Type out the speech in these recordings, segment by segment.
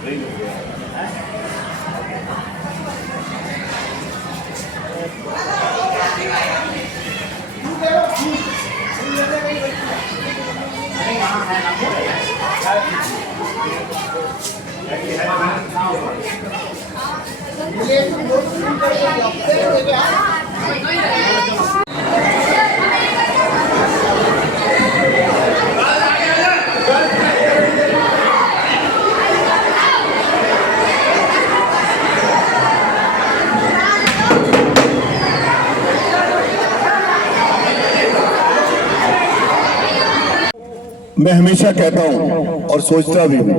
मैं हमेशा कहता हूं और सोचता भी हूं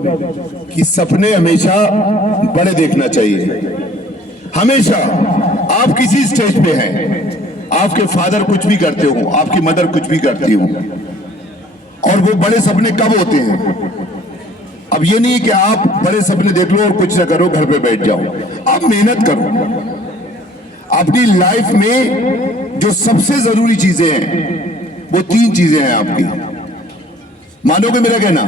कि सपने हमेशा बड़े देखना चाहिए। हमेशा आप किसी स्टेज पे हैं, आपके फादर कुछ भी करते हो, आपकी मदर कुछ भी करती हो, और वो बड़े सपने कब होते हैं? अब ये नहीं कि आप बड़े सपने देख लो और कुछ ना करो, घर पे बैठ जाओ। आप मेहनत करो। अपनी लाइफ में जो सबसे जरूरी चीजें हैं वो 3 चीजें हैं आपकी। मानोगे मेरा कहना?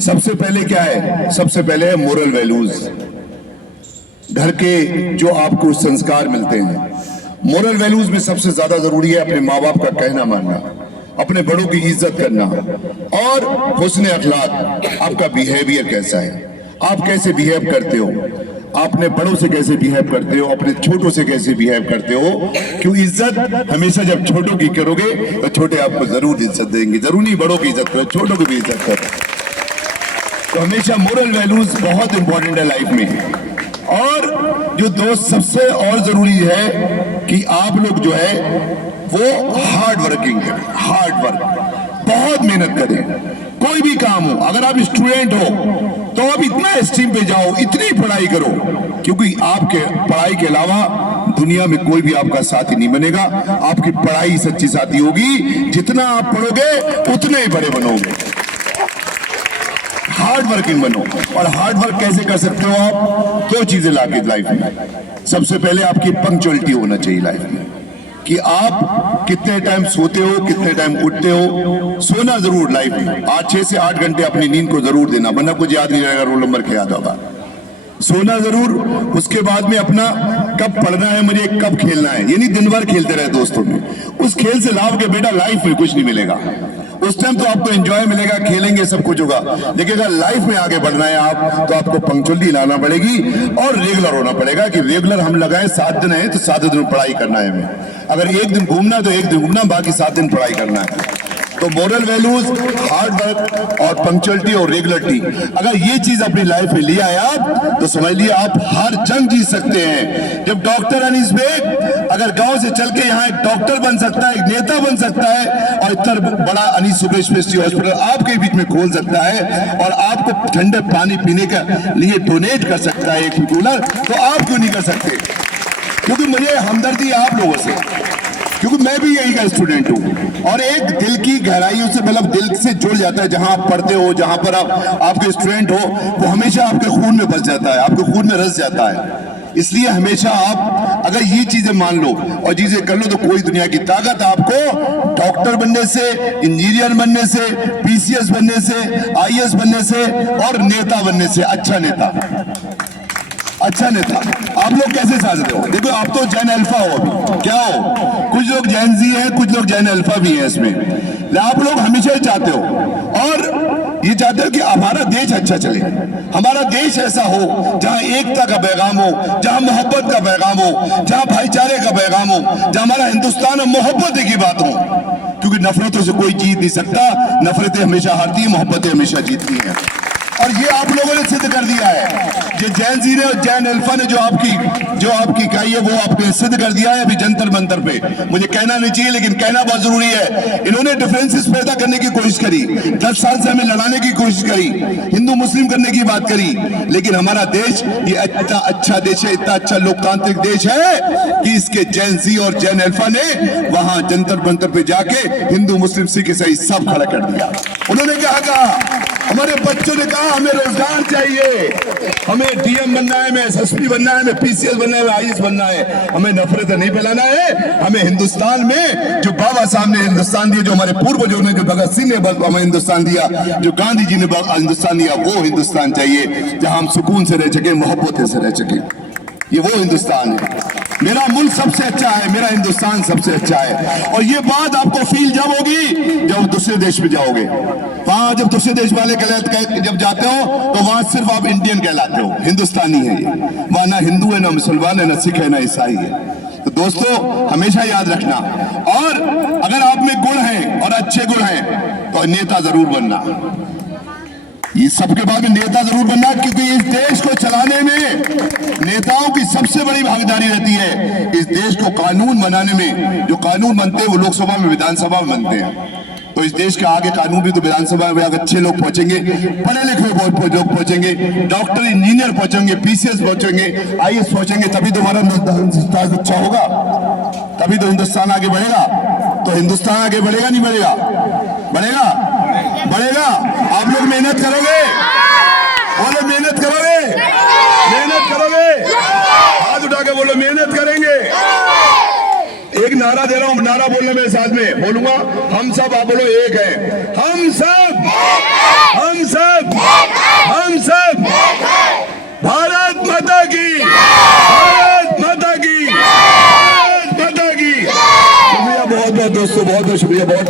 सबसे पहले क्या है? सबसे पहले है मोरल वैल्यूज, घर के जो आपको संस्कार मिलते हैं। मोरल वैल्यूज में सबसे ज्यादा जरूरी है अपने माँ बाप का कहना मानना, अपने बड़ों की इज्जत करना, और हुस्न अखलाक, आपका बिहेवियर कैसा है, आप कैसे बिहेव करते हो, अपने बड़ों से कैसे बिहेव करते हो, अपने छोटों से कैसे बिहेव करते हो। क्यों? इज्जत हमेशा जब छोटों की करोगे तो छोटे आपको जरूर इज्जत देंगे। जरूर नहीं बड़ों की इज्जत करो, छोटों की भी इज्जत करो। तो हमेशा मोरल वैल्यूज बहुत इंपॉर्टेंट है लाइफ में। और जो दोस्त सबसे और जरूरी है कि आप लोग जो है वो हार्ड वर्किंग करें, हार्ड वर्क, बहुत मेहनत करें। कोई भी काम हो, अगर आप स्टूडेंट हो तो आप इतना स्ट्रीम पे जाओ, इतनी पढ़ाई करो, क्योंकि आपके पढ़ाई के अलावा दुनिया में कोई भी आपका साथी नहीं बनेगा। आपकी पढ़ाई सच्ची साथी होगी। जितना आप पढ़ोगे उतने ही बड़े बनोगे। हार्ड वर्किंग बनो। और हार्ड वर्क कैसे कर सकते हो आप? 2 चीजें लाके लाइफ में। सबसे पहले आपकी पंक्चुअलिटी होना चाहिए लाइफ में, कि आप कितने टाइम सोते हो, कितने टाइम उठते हो। सोना जरूर लाइफ में 6 से 8 घंटे अपनी नींद को जरूर देना, वरना कुछ याद नहीं रहेगा, रोल नंबर क्या याद होगा। सोना जरूर। उसके बाद में अपना कब पढ़ना है मुझे, कब खेलना है, यानी दिन भर खेलते रहे दोस्तों में। उस खेल से लाभ के बेटा लाइफ में कुछ नहीं मिलेगा। उस टाइम तो आपको एंजॉय मिलेगा, खेलेंगे, सब कुछ होगा, लेकिन अगर लाइफ में आगे बढ़ना है आप, तो आपको पंक्चुअलिटी लाना पड़ेगी और रेगुलर होना पड़ेगा। कि रेगुलर हम लगाए 7 दिन है तो 7 दिन पढ़ाई करना है हमें। अगर एक दिन घूमना तो एक दिन घूमना, बाकी 7 दिन पढ़ाई करना है। तो मोरल वैल्यूज, हार्ड वर्क और पंक्चुअलिटी और रेगुलरिटी, अगर ये चीज अपनी लाइफ में लिया है आप, तो समझ लिया आप हर जंग जीत सकते हैं। जब डॉक्टर अनीस बेग अगर गांव से चल के यहाँ एक डॉक्टर बन सकता है, एक नेता बन सकता है, और इतना बड़ा अनीस सुपर स्पेशलिटी हॉस्पिटल आपके बीच में खोल सकता है, और आपको ठंडे पानी पीने के लिए डोनेट कर सकता है एक कूलर, तो आप क्यों नहीं कर सकते? क्योंकि मुझे हमदर्दी आप लोगों से, क्योंकि मैं भी यही का स्टूडेंट हूँ। और एक दिल की गहराइयों से, मतलब दिल से जुड़ जाता है। जहां आप पढ़ते हो, जहां पर आप आपके स्टूडेंट हो, वो हमेशा आपके खून में बस जाता है, आपके खून में रस जाता है। इसलिए हमेशा आप अगर ये चीजें मान लो और चीजें कर लो, तो कोई दुनिया की ताकत आपको डॉक्टर बनने से, इंजीनियर बनने से, पीसीएस बनने से, आईएएस बनने से और नेता बनने से, अच्छा नेता आप लोग कैसे साझते हो? देखो, आप तो जैन अल्फा हो, अभी क्या हो? कुछ लोग जैन जी हैं, कुछ लोग जैन अल्फा भी हैं इसमें। आप लोग हमेशा ही चाहते हो, और ये चाहते हो कि हमारा देश अच्छा चले, हमारा देश ऐसा हो जहां एकता का पैगाम हो, जहां मोहब्बत का पैगाम हो, जहां भाईचारे का पैगाम हो, जहां हमारा हिंदुस्तान में मोहब्बत की बात हो। क्योंकि नफरतों से कोई जीत नहीं सकता, नफरतें हमेशा हारती हैं, मोहब्बतें हमेशा जीतती हैं। और ये आप लोगों ने सिद्ध कर दिया है। जो जैन जी ने और जैन अल्फा ने जो आपकी इकाई है, वो आपने सिद्ध कर दिया है अभी जंतर मंतर पे। मुझे कहना नहीं चाहिए, लेकिन कहना बहुत जरूरी है। इन्होंने डिफरेंसेस पैदा करने की कोशिश करी, 10 साल से हमें लड़ाने की कोशिश करी, हिंदू मुस्लिम करने की बात करी, लेकिन हमारा देश ये इतना अच्छा देश है, इतना अच्छा लोकतांत्रिक देश है कि इसके जैन जी और जैन अल्फा ने वहां जंतर मंतर पे जाके हिंदू मुस्लिम सिख ईसाई सब खड़ा कर दिया। उन्होंने क्या कहा? हमारे बच्चों ने कहा हमें रोजगार चाहिए, हमें डीएम बनना है, हमें एसएसपी बनना है, हमें पीसीएस बनना है, हमें आईएएस बनना है। हमें नफरत नहीं फैलाना है। हमें हिंदुस्तान में जो बाबा साहब ने हिंदुस्तान दिया, जो हमारे पूर्वजों ने, जो भगत सिंह ने हमें हिंदुस्तान दिया, जो गांधी जी ने हिंदुस्तान दिया, वो हिंदुस्तान चाहिए जहां हम सुकून से रह सके, मोहब्बत से रह सके। ये वो हिंदुस्तान है। मेरा मुल्क सबसे अच्छा है, मेरा हिंदुस्तान सबसे अच्छा है। और ये बात आपको फील जब होगी जब दूसरे देश में जाओगे। वहां जब दूसरे देश वाले जब जाते हो तो वहां सिर्फ आप इंडियन कहलाते हो, हिंदुस्तानी है ये। वहां ना हिंदू है, ना मुसलमान है, ना सिख है, ना ईसाई है। तो दोस्तों हमेशा याद रखना, और अगर आप में गुण हैं और अच्छे गुण हैं तो नेता जरूर बनना। ये सबके बाद में नेता जरूर बनना, क्योंकि इस देश को चलाने में नेताओं की सबसे बड़ी भागीदारी रहती है। इस देश को कानून बनाने में, जो कानून बनते हैं वो लोकसभा में, विधानसभा में बनते हैं। तो इस देश के आगे कानून भी तो विधानसभा में अच्छे लोग पहुंचेंगे, पढ़े लिखे लोग पहुंचेंगे, डॉक्टर इंजीनियर पहुंचेंगे, पीसीएस पहुंचेंगे, आईएएस पहुंचेंगे, तभी तो हमारा हिंदुस्तान अच्छा होगा, तभी तो हिंदुस्तान आगे बढ़ेगा। तो हिंदुस्तान आगे बढ़ेगा नहीं बढ़ेगा? बढ़ेगा, बढ़ेगा। आप लोग मेहनत करोगे, बोलो मेहनत करोगे, मेहनत करोगे, हाथ उठा के बोलो मेहनत करेंगे। एक नारा दे रहा हूं, नारा बोलने में साथ में बोलूंगा, हम सब, आप बोलो एक है, हम सब, हम सब, हम सब, भारत माता की, भारत माता की, भारत माता की। शुक्रिया बहुत बहुत दोस्तों, बहुत बहुत शुक्रिया। बहुत